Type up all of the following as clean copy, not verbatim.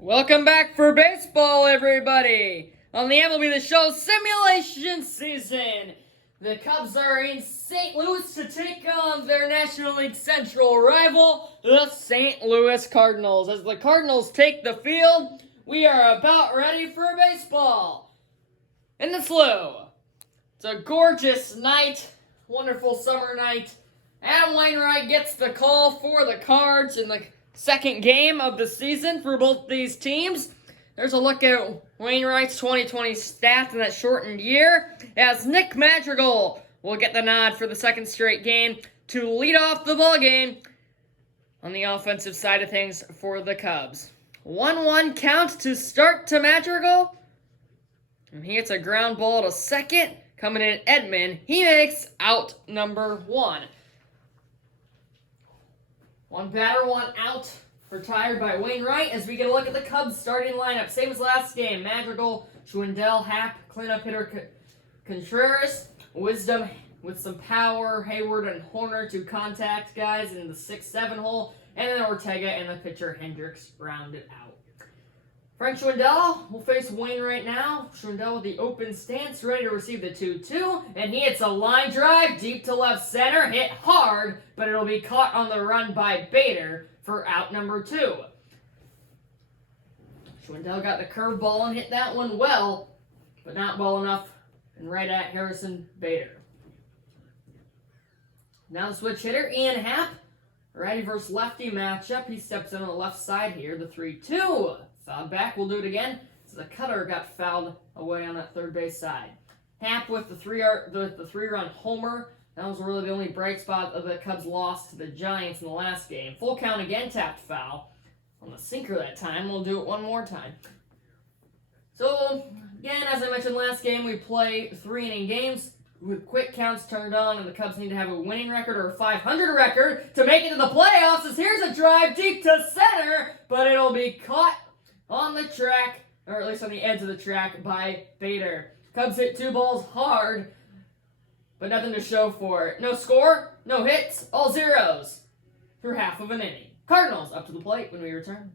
Welcome back for baseball, everybody! On the MLB The Show simulation season, the Cubs are in St. Louis to take on their National League Central rival, the St. Louis Cardinals. As the Cardinals take the field, we are about ready for baseball. In the flu, it's a gorgeous night, wonderful summer night. Adam Wainwright gets the call for the Cards in the second game of the season for both these teams. There's a look at Wainwright's 2020 stats in that shortened year, as Nick Madrigal will get the nod for the second straight game to lead off the ball game on the offensive side of things for the Cubs. 1-1 count to start to Madrigal, and he hits a ground ball to second. Coming in Edman, he makes out number 1. One batter, one out, retired by Wainwright. As we get a look at the Cubs starting lineup, same as last game. Madrigal, Schwindel, Happ, cleanup hitter Contreras, Wisdom with some power, Hayward and Horner to contact guys in the 6-7 hole, and then Ortega and the pitcher Hendricks round it out. Frank Schwindel will face Wainwright now. Schwindel with the open stance, ready to receive the 2-2, and he hits a line drive deep to left center, hit hard, but it'll be caught on the run by Bader for out number 2. Schwindel got the curveball and hit that one well, but not well enough, and right at Harrison Bader. Now the switch hitter, Ian Happ, righty versus lefty matchup. He steps in on the left side here, the 3-2. Fouled back, we'll do it again. So the cutter got fouled away on that third base side. Happ with the three-run homer. That was really the only bright spot of the Cubs' loss to the Giants in the last game. Full count again, tapped foul on the sinker that time. We'll do it one more time. So, again, as I mentioned last game, we play 3-inning games with quick counts turned on, and the Cubs need to have a winning record or a 500 record to make it to the playoffs. As here's a drive deep to center, but it'll be caught on the track, or at least on the edge of the track, by Bader. Cubs hit 2 balls hard, but nothing to show for it. No score, no hits, all zeros through half of an inning. Cardinals up to the plate when we return.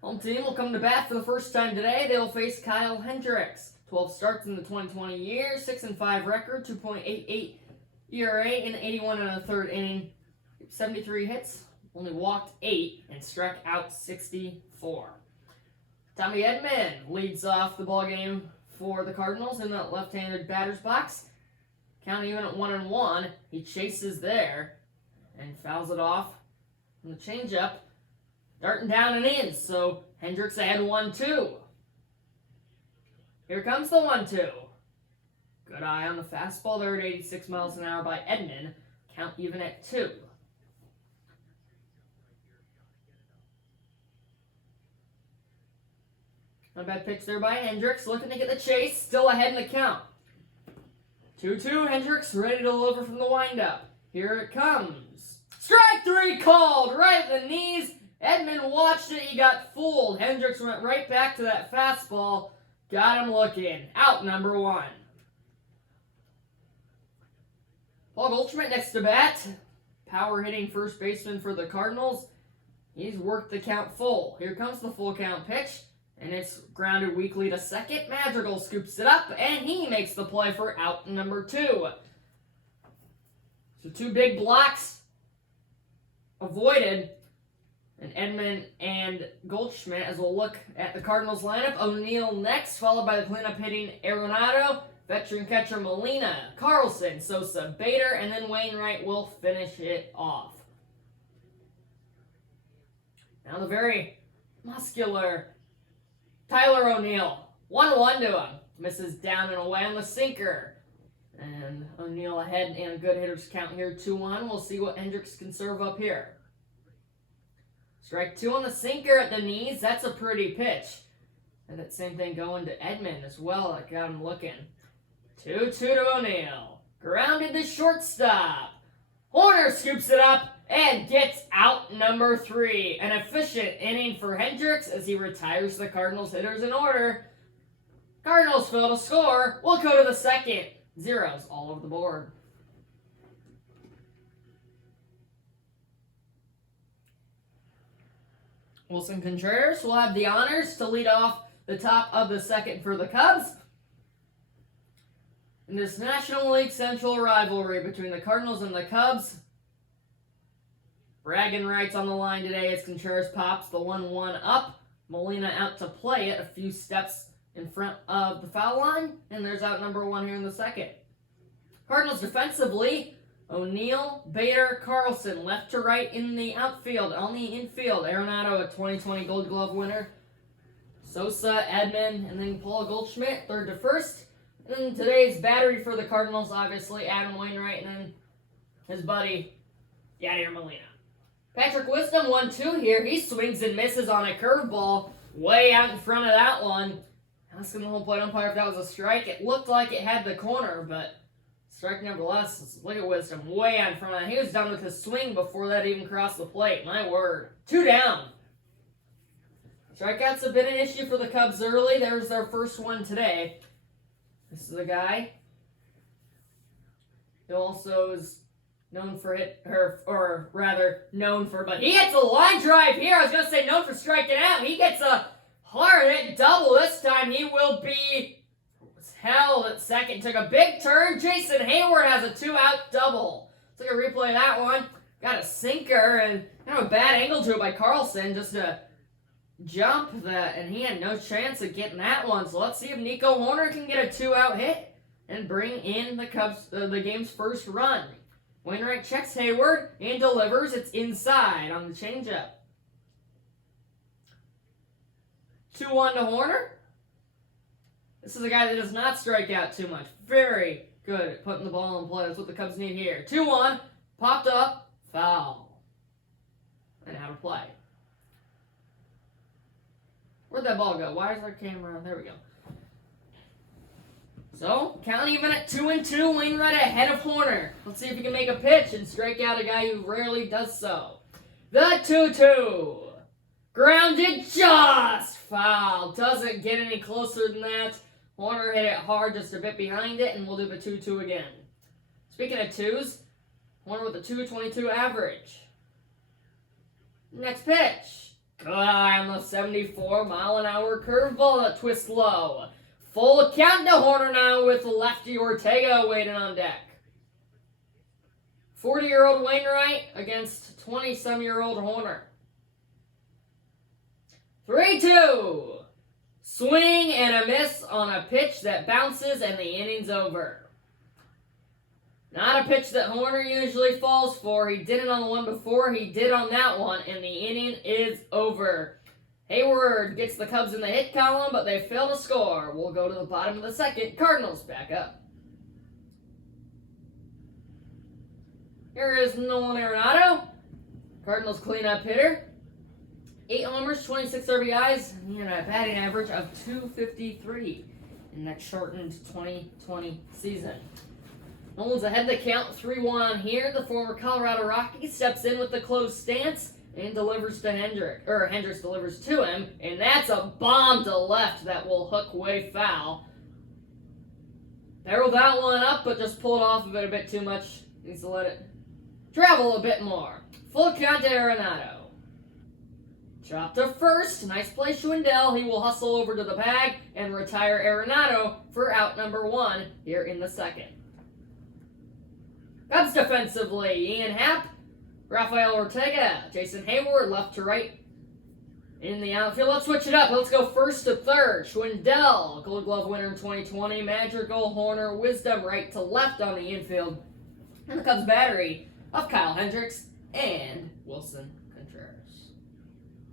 Home team will come to bat for the first time today. They'll face Kyle Hendricks. 12 starts in the 2020 year, 6-5 record, 2.88 ERA in 81 1/3 inning, 73 hits. Only walked 8 and struck out 64. Tommy Edman leads off the ball game for the Cardinals in the left-handed batter's box. Count even at 1-1. He chases there and fouls it off from the changeup. Darting down and in, so Hendricks ahead 1-2. Here comes the 1-2. Good eye on the fastball there at 86 miles an hour by Edman. Count even at 2. Not a bad pitch there by Hendricks, looking to get the chase, still ahead in the count. 2-2, Hendricks ready to deliver from the windup. Here it comes. Strike 3 called, right at the knees. Edman watched it, he got fooled. Hendricks went right back to that fastball, got him looking. Out number 1. Paul Goldschmidt next to bat. Power hitting first baseman for the Cardinals. He's worked the count full. Here comes the full count pitch. And it's grounded weakly to second. Madrigal scoops it up, and he makes the play for out number 2. So 2 big blocks avoided. And Edman and Goldschmidt, as we'll look at the Cardinals lineup. O'Neill next, followed by the cleanup hitting Arenado, veteran catcher Molina, Carlson, Sosa, Bader, and then Wainwright will finish it off. Now the very muscular Tyler O'Neill, 1-1 to him. Misses down and away on the sinker. And O'Neill ahead in a good hitter's count here, 2-1. We'll see what Hendricks can serve up here. Strike 2 on the sinker at the knees. That's a pretty pitch. And that same thing going to Edman as well. I got him looking. 2-2 to O'Neill. Grounded to shortstop. Horner scoops it up and gets out number 3. An efficient inning for Hendricks as he retires the Cardinals hitters in order. Cardinals fail to score. We'll go to the second. Zeros all over the board. Wilson Contreras will have the honors to lead off the top of the second for the Cubs. In this National League Central rivalry between the Cardinals and the Cubs, bragging rights on the line today as Contreras pops the 1-1 up. Molina out to play it a few steps in front of the foul line, and there's out number 1 here in the second. Cardinals defensively, O'Neill, Bader, Carlson, left to right in the outfield. On the infield, Arenado, a 2020 Gold Glove winner. Sosa, Edman, and then Paul Goldschmidt, third to first. And then today's battery for the Cardinals, obviously, Adam Wainwright, and then his buddy, Yadier Molina. Patrick Wisdom, 1-2 here. He swings and misses on a curveball way out in front of that one. Asking the home plate umpire if that was a strike. It looked like it had the corner, but strike nevertheless. Look at Wisdom way out in front of that. He was done with his swing before that even crossed the plate. My word. 2 down. Strikeouts have been an issue for the Cubs early. There's their first one today. This is a guy who also is known for but he hits a line drive here. I was going to say known for striking out. He gets a hard hit double. This time he will be held at second. Took a big turn. Jason Hayward has a 2-out double. Let's take a replay of that one. Got a sinker and kind of a bad angle to it by Carlson. Just a jump that, and he had no chance of getting that one. So let's see if Nico Hoerner can get a 2-out hit and bring in the Cubs the game's first run. Wainwright checks Hayward and delivers. It's inside on the changeup. 2-1 to Hoerner. This is a guy that does not strike out too much. Very good at putting the ball in play. That's what the Cubs need here. 2-1, popped up, foul. And out of play. Where'd that ball go? Why is our camera on? There we go. So, count even at 2-2, Wainwright ahead of Hoerner. Let's see if he can make a pitch and strike out a guy who rarely does so. The 2-2. Grounded, just foul. Doesn't get any closer than that. Hoerner hit it hard, just a bit behind it, and we'll do the 2-2 again. Speaking of twos, Hoerner with a 2.22 average. Next pitch. Good eye on the 74-mile-an-hour curveball that twists low. Full count to Hoerner now with lefty Ortega waiting on deck. 40-year-old Wainwright against 20-some-year-old Hoerner. 3-2. Swing and a miss on a pitch that bounces and the inning's over. Not a pitch that Hoerner usually falls for. He did it on the one before. He did on that one, and the inning is over. Hayward gets the Cubs in the hit column, but they fail to score. We'll go to the bottom of the second. Cardinals back up. Here is Nolan Arenado, Cardinals cleanup hitter. 8 homers, 26 RBIs, and a batting average of .253 in that shortened 2020 season. Nolan's ahead of the count, 3-1 here. The former Colorado Rocky steps in with the closed stance and delivers to Hendricks. Hendricks delivers to him, and that's a bomb to left that will hook way foul. Barreled that one up, but just pulled off of it a bit too much. Needs to let it travel a bit more. Full count to Arenado. Drop to first. Nice play, Schwindel. He will hustle over to the bag and retire Arenado for out number 1 here in the second. Cubs defensively, Ian Happ, Rafael Ortega, Jason Hayward, left to right in the outfield. Let's switch it up. Let's go first to third. Schwindel, Gold Glove winner in 2020. Madrigal, Hoerner, Wisdom, right to left on the infield. And the Cubs battery of Kyle Hendricks and Wilson Contreras.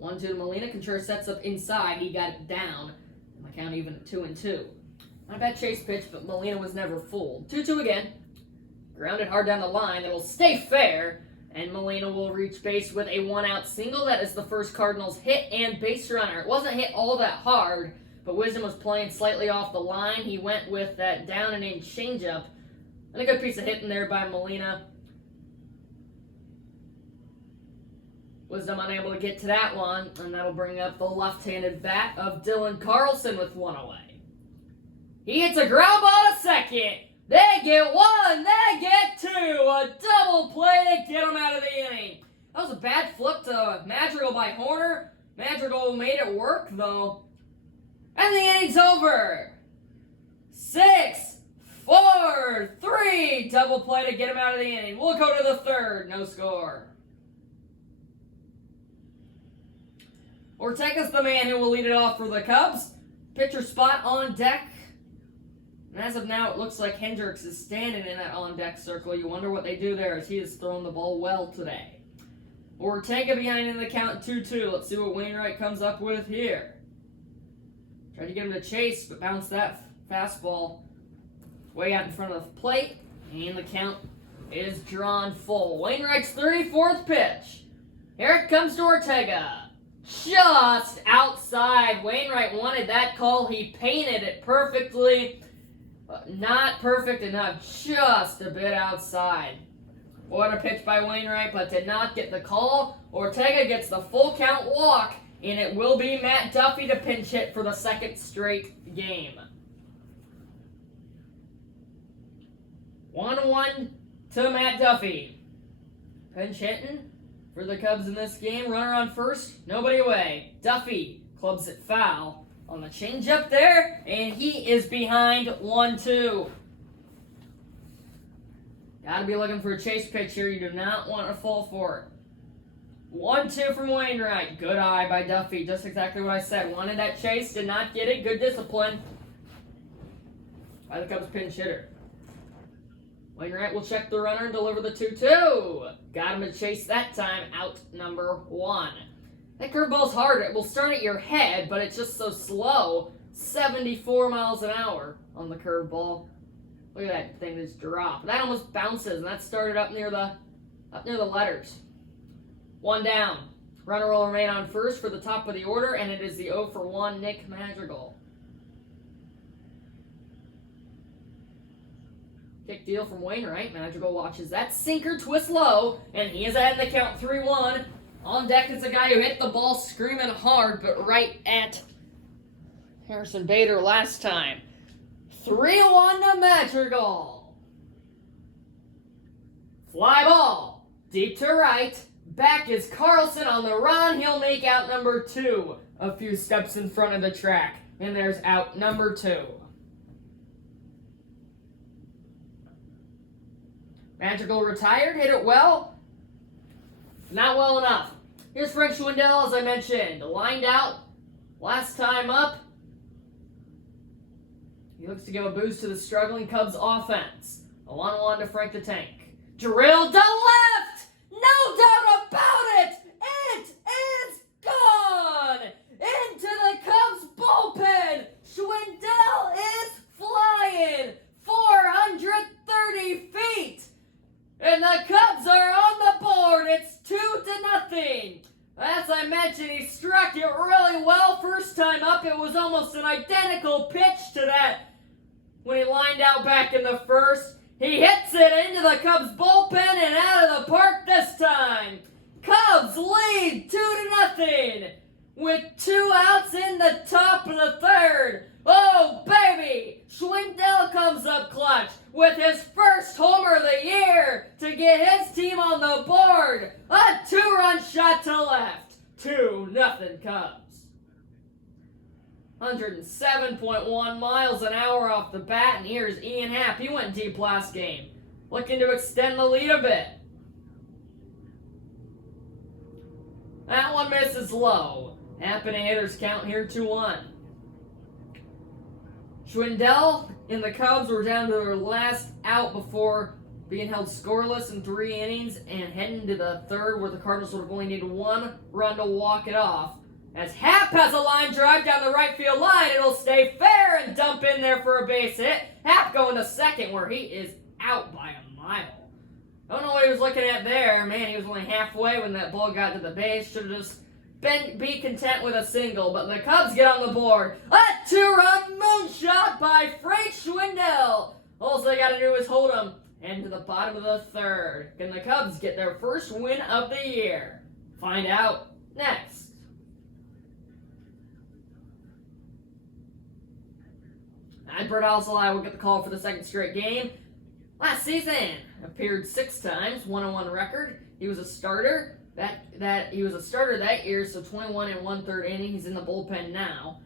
1-2 to Molina. Contreras sets up inside. He got it down. And the count even at 2-2. Not a bad chase pitch, but Molina was never fooled. 2-2 again. Grounded hard down the line. It will stay fair. And Molina will reach base with a 1-out single. That is the first Cardinals hit and base runner. It wasn't hit all that hard, but Wisdom was playing slightly off the line. He went with that down and in changeup. And a good piece of hitting there by Molina. Wisdom unable to get to that one, and that'll bring up the left-handed bat of Dylan Carlson with 1 away. He hits a ground ball to second. They get 1, they get 2. A double play to get him out of the inning. That was a bad flip to Madrigal by Hoerner. Madrigal made it work, though. And the inning's over. 6, 4, 3. Double play to get him out of the inning. We'll go to the third. No score. Ortega's the man who will lead it off for the Cubs. Pitcher spot on deck. And as of now, it looks like Hendricks is standing in that on-deck circle. You wonder what they do there, as he has thrown the ball well today. Ortega behind in the count 2-2. Let's see what Wainwright comes up with here. Tried to get him to chase, but bounced that fastball way out in front of the plate. And the count is drawn full. Wainwright's 34th pitch. Here it comes to Ortega. Just outside. Wainwright wanted that call. He painted it perfectly. Not perfect enough. Just a bit outside. What a pitch by Wainwright, but did not get the call. Ortega gets the full count walk, and it will be Matt Duffy to pinch hit for the second straight game. 1-1 to Matt Duffy. Pinch hitting for the Cubs in this game. Runner on first, nobody away. Duffy clubs it foul on the changeup there, and he is behind 1-2. Gotta be looking for a chase pitch here. You do not want to fall for it. 1-2 from Wainwright. Good eye by Duffy. Just exactly what I said. Wanted that chase, did not get it. Good discipline by the Cubs pinch hitter. Wainwright will check the runner and deliver the 2-2. Got him to chase that time. Out number 1. That curveball's hard. It will start at your head, but it's just so slow. 74 miles an hour on the curveball. Look at that thing just drop. That almost bounces, and that started up near the letters. 1 down. Runner will remain on first for the top of the order, and it is the 0-for-1 Nick Madrigal. Kick deal from Wainwright. Madrigal watches that sinker twist low, and he is ahead in the count 3-1. On deck is a guy who hit the ball screaming hard, but right at Harrison Bader last time. 3-1 to Madrigal. Fly ball. Deep to right. Back is Carlson on the run. He'll make out number 2. A few steps in front of the track. And there's out number 2. Madrigal retired. Hit it well. Not well enough. Here's Frank Schwindel, as I mentioned. Lined out. Last time up. He looks to give a boost to the struggling Cubs offense. A 1-1 to Frank the Tank. Drilled to left! No doubt about it! It is gone! Into the Cubs bullpen! Schwindel is flying! 430 feet! And the Cubs are on the board! It's 2-0! As I mentioned, he struck it really well first time up. It was almost an identical pitch to that when he lined out back in the first. He hits it into the Cubs bullpen and out of the park this time. Cubs lead 2-0 with 2 outs in the top of the third. Oh, baby! Schwindel comes up clutch with his first homer of the year to get his team on the board. A 2-run shot to left. 2-0 Cubs. 107.1 miles an hour off the bat, and here's Ian Happ. He went deep last game, looking to extend the lead a bit. That one misses low. Happ in a hitter's count here, 2-1. Schwindel and the Cubs were down to their last out before being held scoreless in 3 innings and heading to the third, where the Cardinals were going to need 1 run to walk it off. As Happ has a line drive down the right field line, it'll stay fair and dump in there for a base hit. Happ going to second, where he is out by a mile. Don't know what he was looking at there. Man, he was only halfway when that ball got to the base. Should have just be content with a single. But the Cubs get on the board. A 2-run moonshot by Frank Schwindel. All they got to do is hold him into the bottom of the third. Can the Cubs get their first win of the year? Find out next. And Brett Alzolay will get the call for the second straight game. Last season, appeared 6 times, 1-1 record. He was a starter That he was a starter that year, so 21 and 1/3 inning. He's in the bullpen now.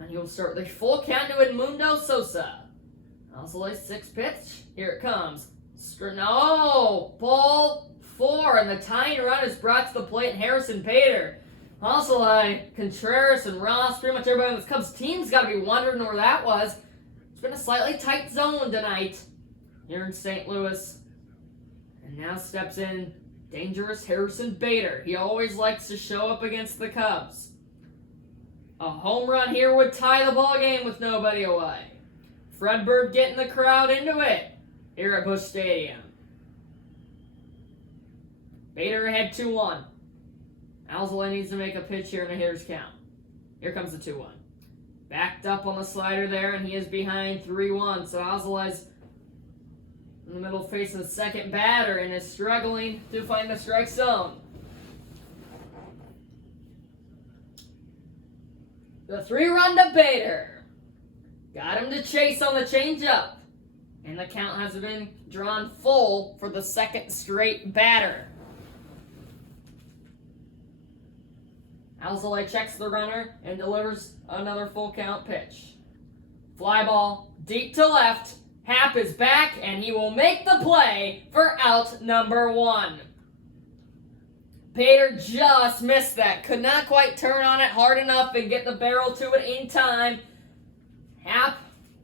And he will start the full count to Edmundo Sosa. Alzolay, 6th pitch. Here it comes. No! Ball 4, and the tying run is brought to the plate, and Harrison Bader. Alzolay, Contreras, and Ross, pretty much everybody on this Cubs team's got to be wondering where that was. It's been a slightly tight zone tonight here in St. Louis. And now steps in dangerous Harrison Bader. He always likes to show up against the Cubs. A home run here would tie the ball game with nobody away. Fred Bird getting the crowd into it here at Busch Stadium. Bader ahead 2-1. Alzolay needs to make a pitch here in a hitter's count. Here comes the 2-1. Backed up on the slider there, and he is behind 3-1. So Alzolay's in the middle facing the second batter and is struggling to find the strike zone. The 3-run to Bader. Got him to chase on the changeup. And the count has been drawn full for the second straight batter. Alzolay checks the runner and delivers another full count pitch. Fly ball deep to left. Happ is back, and he will make the play for out number 1. Bader just missed that. Could not quite turn on it hard enough and get the barrel to it in time. Happ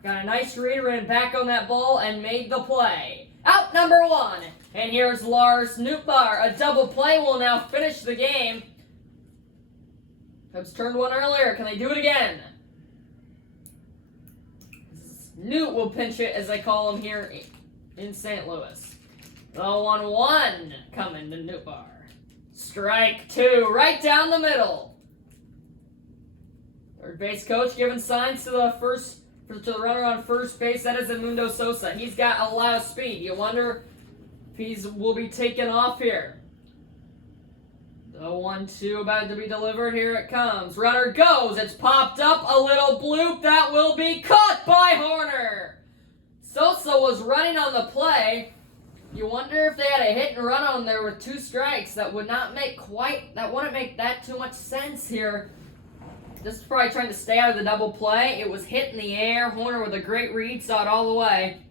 got a nice read, ran back on that ball, and made the play. Out number 1. And here's Lars Nootbaar. A double play will now finish the game. Cubs turned one earlier. Can they do it again? Newt will pinch it, as they call him here in St. Louis. The 1-1 coming to Nootbaar. Strike 2, right down the middle. Third base coach giving signs to the runner on first base. That is Edmundo Sosa. He's got a lot of speed. You wonder if he will be taken off here. The 1-2 about to be delivered. Here it comes. Runner goes. It's popped up. A little bloop. That will be caught by Horner. Sosa was running on the play. You wonder if they had a hit and run on there with 2 strikes. That wouldn't make that too much sense here. This is probably trying to stay out of the double play. It was hit in the air. Horner with a great read, saw it all the way.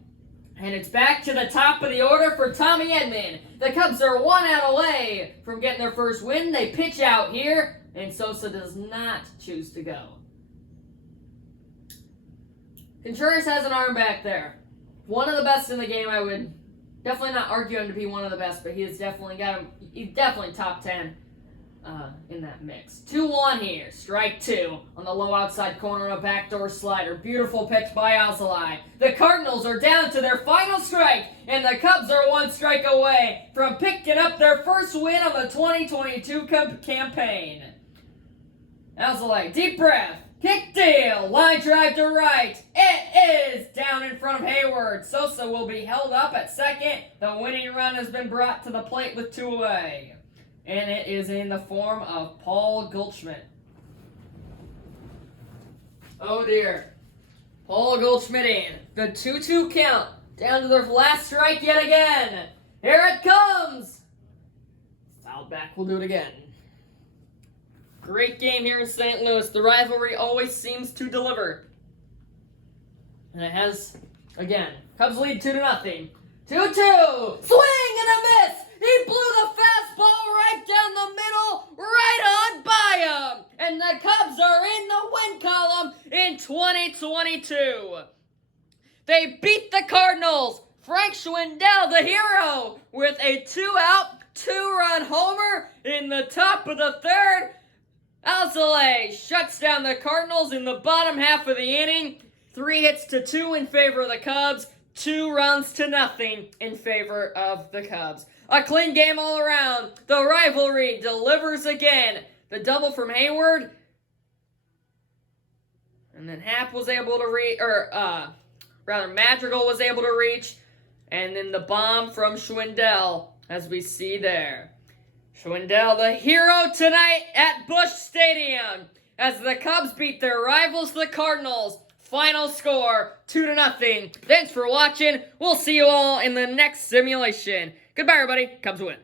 And it's back to the top of the order for Tommy Edman. The Cubs are 1 out away from getting their first win. They pitch out here, and Sosa does not choose to go. Contreras has an arm back there. One of the best in the game. I would definitely not argue him to be one of the best, but he's definitely top 10 in that mix. 2-1 here. Strike 2 on the low outside corner of a backdoor slider. Beautiful pitch by Alzolay. The Cardinals are down to their final strike, and the Cubs are 1 strike away from picking up their first win on the 2022 campaign. Alzolay, deep breath. Kick deal. Line drive to right. It is down in front of Hayward. Sosa will be held up at second. The winning run has been brought to the plate with 2 away. And it is in the form of Paul Goldschmidt. Oh dear. Paul Goldschmidt in. The 2-2 count. Down to their last strike yet again. Here it comes. Fouled back. We'll do it again. Great game here in St. Louis. The rivalry always seems to deliver. And it has, again, Cubs lead 2-0. 2-2. Swing and a miss. He blew the fastball right down the middle, right on by him. And the Cubs are in the win column in 2022. They beat the Cardinals. Frank Schwindel, the hero, with a 2-out, 2-run homer in the top of the 3rd. Alzolay shuts down the Cardinals in the bottom half of the inning. 3 hits to 2 in favor of the Cubs. 2 runs to nothing in favor of the Cubs. A clean game all around. The rivalry delivers again. The double from Hayward. And then Happ was able to reach, Madrigal was able to reach. And then the bomb from Schwindel, as we see there. Schwindel, the hero tonight at Busch Stadium, as the Cubs beat their rivals, the Cardinals. Final score, 2-0. Thanks for watching. We'll see you all in the next simulation. Goodbye, everybody. Cubs win.